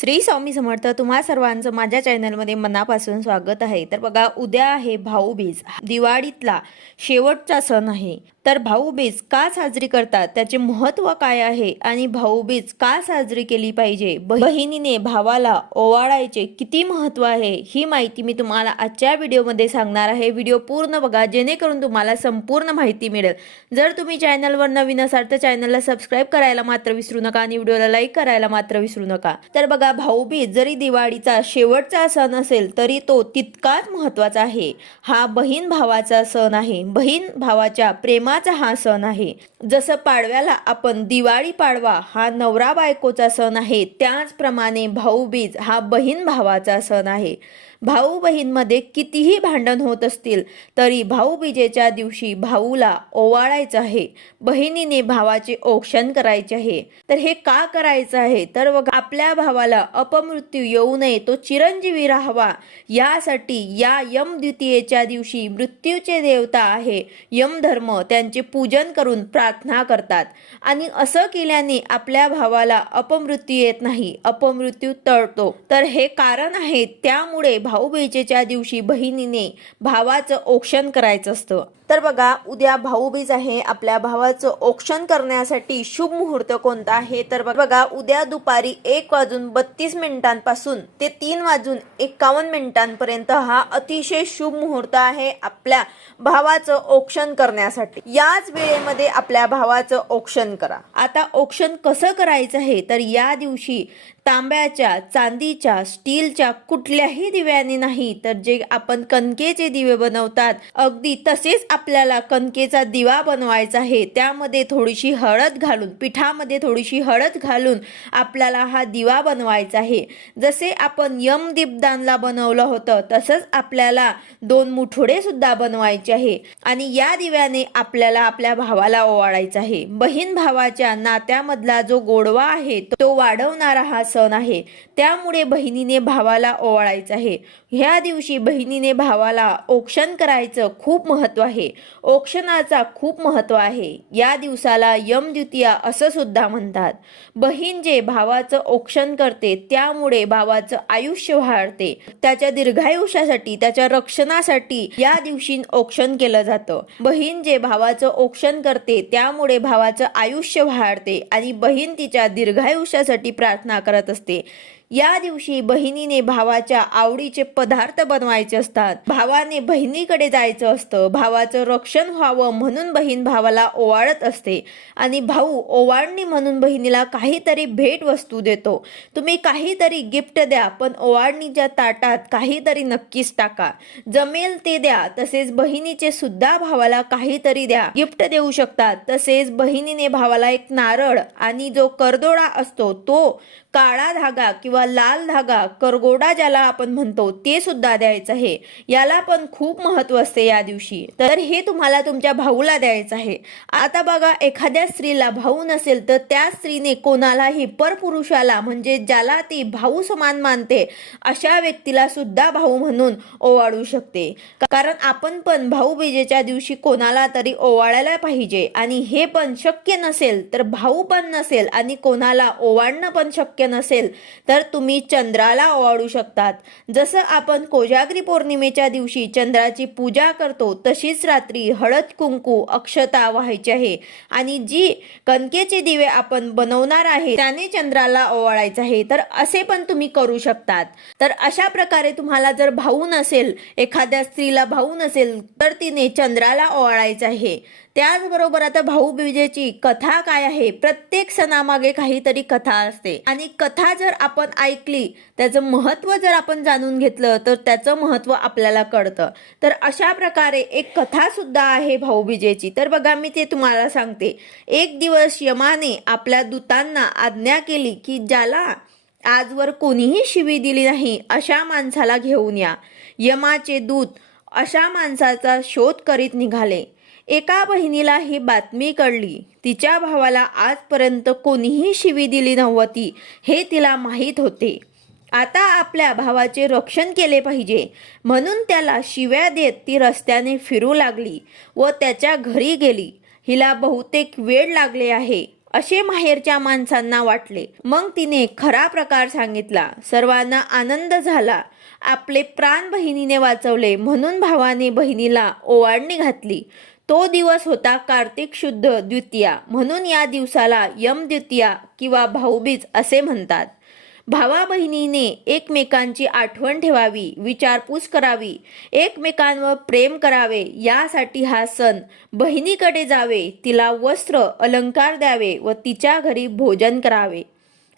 श्री स्वामी समर्थ तुम्हा सर्वांचं माझ्या चॅनलमध्ये मनापासून स्वागत आहे. तर बघा उद्या आहे भाऊबीज. दिवाळीतला शेवटचा सण आहे. तर भाऊबीज का साजरी करतात? त्याचे महत्त्व काय आहे? आणि भाऊबीज का साजरी केली पाहिजे? बहिणीने भावाला ओवाळायचे किती महत्त्व आहे? ही माहिती मी तुम्हाला आजच्या व्हिडिओमध्ये सांगणार आहे. व्हिडिओ पूर्ण बघा जेणेकरून तुम्हाला संपूर्ण माहिती मिळेल. जर तुम्ही चॅनलवर नवीन असाल तर चॅनलला सबस्क्राईब करायला मात्र विसरू नका आणि व्हिडिओला लाईक करायला मात्र विसरू नका. तर बघा भाऊबीज जरी दिवाळीचा शेवटचा सण असेल तरी तो तितकाच महत्त्वाचा आहे. हा बहीण भावाचा सण आहे. बहीण भावाच्या प्रेमाचा हा सण आहे. जसं पाडव्याला आपण दिवाळी पाडवा हा नवरा बायकोचा सण आहे. त्याचप्रमाणे भाऊबीज हा बहीण भावाचा सण आहे. भाऊ बहीणमध्ये कितीही भांडण होत असतील तरी भाऊबीजेच्या दिवशी भाऊला ओवाळायचं आहे. बहिणीने भावाचे औक्षण करायचे आहे. तर हे का करायचं आहे? तर बघा आपल्या भावाला अपमृत्यू येऊ नये तो चिरंजीवी राहावा. यासाठी या यम द्वितीयेच्या दिवशी मृत्यूचे देवता आहे. यमधर्म त्यांचे पूजन करून प्रार्थना करतात. आणि असं केल्याने आपल्या भावाला अपमृत्यू येत नाही अपमृत्यू टळतो. तर हे कारण आहे त्यामुळे भाऊबीजेच्या दिवशी बहिणीने भावाचं औक्षण करायचं असतं. तर बघा उद्या भाऊबीज आहे आपल्या भावाचं औक्षण करण्यासाठी शुभ मुहूर्त कोणता आहे? तर बघा उद्या दुपारी एक वाजून बत्तीस मिनिटांपासून ते तीन वाजून एकावन्न मिनिटांपर्यंत हा अतिशय शुभ मुहूर्त आहे आपल्या भावाचं औक्षण करण्यासाठी. याच वेळेमध्ये आपल्या भावाचं औक्षण करा. आता औक्षण कसं करायचं आहे? तर या दिवशी तांब्याच्या चांदीच्या स्टीलच्या कुठल्याही दिव्याने नाही तर जे आपण कणकेचे दिवे बनवतात अगदी तसेच आपल्याला कणकेचा दिवा बनवायचा आहे. त्यामध्ये थोडीशी हळद घालून पिठामध्ये थोडीशी हळद घालून आपल्याला हा दिवा बनवायचा आहे. जसे आपण यम दीपदानला बनवलं होतं तसंच आपल्याला दोन मुठोडे सुद्धा बनवायचे आहे. आणि या दिव्याने आपल्याला आपल्या भावाला ओवाळायचा आहे. बहीण भावाच्या नात्यामधला जो गोडवा आहे तो वाढवणारा हा सण आहे. त्यामुळे बहिणीने भावाला ओवाळायचं आहे. ह्या दिवशी बहिणीने भावाला औक्षण करायचं खूप महत्त्व आहे. औक्षणाचा खूप महत्त्व आहे. या दिवसाला यमद्वितीया असं सुद्धा म्हणतात. बहीण जे भावाचं औक्षण करते त्यामुळे भावाचं आयुष्य वाढते. त्याच्या दीर्घायुष्यासाठी त्याच्या रक्षणासाठी या दिवशी औक्षण केलं जातं. बहीण जे भावाचं औक्षण करते त्यामुळे भावाचं आयुष्य वाढते आणि बहीण तिच्या दीर्घायुष्यासाठी प्रार्थना करत करत असते. या दिवशी बहिणीने भावाच्या आवडीचे पदार्थ बनवायचे असतात. भावाने बहिणीकडे जायचं असतं. भावाचं रक्षण व्हावं म्हणून बहीण भावाला ओवाळत असते. आणि भाऊ ओवाळणी म्हणून बहिणीला काहीतरी भेट वस्तू देतो. तुम्ही काहीतरी गिफ्ट द्या पण ओवाळणीच्या ताटात काहीतरी नक्कीच टाका. जमेल ते द्या तसेच बहिणीचे सुद्धा भावाला काहीतरी द्या. गिफ्ट देऊ शकतात तसेच बहिणीने भावाला एक नारळ आणि जो करदोडा असतो तो काळा धागा किंवा लाल धागा करगोडा ज्याला आपण म्हणतो ते सुद्धा द्यायचं आहे. याला पण खूप महत्त्व असते या दिवशी. तर हे तुम्हाला तुमच्या भाऊला द्यायचं आहे. आता बघा एखाद्या स्त्रीला भाऊ नसेल तर त्या स्त्रीने कोणालाही परपुरुषाला म्हणजे ज्याला ती भाऊ समान मानते अशा व्यक्तीला सुद्धा भाऊ म्हणून ओवाळू शकते. कारण आपण पण भाऊबीजेच्या दिवशी कोणाला तरी ओवाळायला पाहिजे. आणि हे पण शक्य नसेल तर भाऊ पण नसेल आणि कोणाला ओवाळणं पण शक्य नसेल तर तुम्ही चंद्राला ओवाळू शकतात. जसं आपण कोजागरी पौर्णिमेच्या दिवशी चंद्राची पूजा करतो तशीच रात्री हळद कुंकू अक्षता व्हायची आहे. आणि जी कणकेचे दिवे आपण बनवणार आहे त्याने चंद्राला ओवाळायचं आहे. तर असे पण तुम्ही करू शकतात. तर अशा प्रकारे तुम्हाला जर भाऊ नसेल एखाद्या स्त्रीला भाऊ नसेल तर तिने चंद्राला ओवाळायचं आहे. त्याचबरोबर आता भाऊबीजेची कथा काय आहे? प्रत्येक सणामागे काहीतरी कथा असते. आणि कथा जर आपण ऐकली त्याचं महत्त्व जर आपण जाणून घेतलं तर त्याचं महत्त्व आपल्याला कळतं. तर अशा प्रकारे एक कथा सुद्धा आहे भाऊबीजेची. तर बघा मी ते तुम्हाला सांगते. एक दिवस यमाने आपल्या दूतांना आज्ञा केली की ज्याला आजवर कोणीही शिवी दिली नाही अशा माणसाला घेऊन या. यमाचे दूत अशा माणसाचा शोध करीत निघाले. एका बहिणीला ही बातमी कळली. तिच्या भावाला आजपर्यंत कोणीही शिवी दिली नव्हती हे तिला माहीत होते. आता आपल्या भावाचे रक्षण केले पाहिजे. म्हणून त्याला शिव्या देत ती रस्त्याने फिरू लागली व त्याच्या घरी गेली. हिला बहुतेक वेळ लागले आहे असे माहेरच्या माणसांना वाटले. मग तिने खरा प्रकार सांगितला. सर्वांना आनंद झाला. आपले प्राण बहिणीने वाचवले म्हणून भावाने बहिणीला ओवाळणी घातली. तो दिवस होता कार्तिक शुद्ध द्वितीया. म्हणून या दिवसाला यम द्वितीया किंवा भाऊबीज असे म्हणतात. भावा बहिणीने एकमेकांची आठवण ठेवावी विचारपूस करावी एकमेकांवर प्रेम करावे यासाठी हा सण बहिणीकडे जावे तिला वस्त्र अलंकार द्यावे व तिच्या घरी भोजन करावे.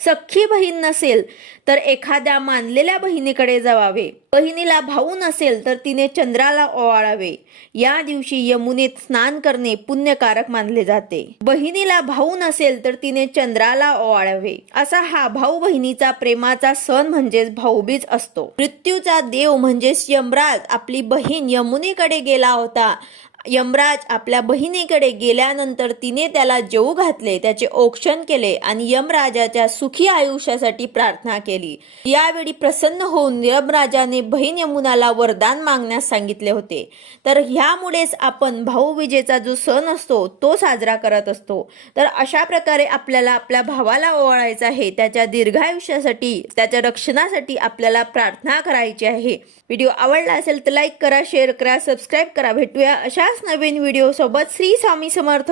सख्खी बहीण नसेल तर एखाद्या मानलेल्या बहिणीकडे जावावे. बहिणीला भाऊ नसेल तर तिने चंद्राला ओवाळावे. या दिवशी यमुनेत स्नान करणे पुण्यकारक मानले जाते. बहिणीला भाऊ नसेल तर तिने चंद्राला ओवाळावे. असा हा भाऊ बहिणीचा प्रेमाचा सण म्हणजेच भाऊबीज असतो. मृत्यूचा देव म्हणजेच यमराज. आपली बहीण यमुनेकडे गेला होता. यमराज आपल्या बहिणीकडे गेल्यानंतर तिने त्याला जेऊ घातले त्याचे औक्षण केले आणि यमराजाच्या सुखी आयुष्यासाठी प्रार्थना केली. यावेळी प्रसन्न होऊन यमराजाने बहीण यमुनाला वरदान मागण्यास सांगितले होते. तर ह्यामुळेच आपण भाऊबीजेचा जो सण असतो तो साजरा करत असतो. तर अशा प्रकारे आपल्याला आपल्या भावाला ओवाळायचा आहे त्याच्या दीर्घायुष्यासाठी त्याच्या रक्षणासाठी आपल्याला प्रार्थना करायची आहे. व्हिडिओ आवडला असेल तर लाईक करा शेअर करा सबस्क्राईब करा. भेटूया अशा अशाच नवीन व्हिडिओसोबत श्री स्वामी समर्थ.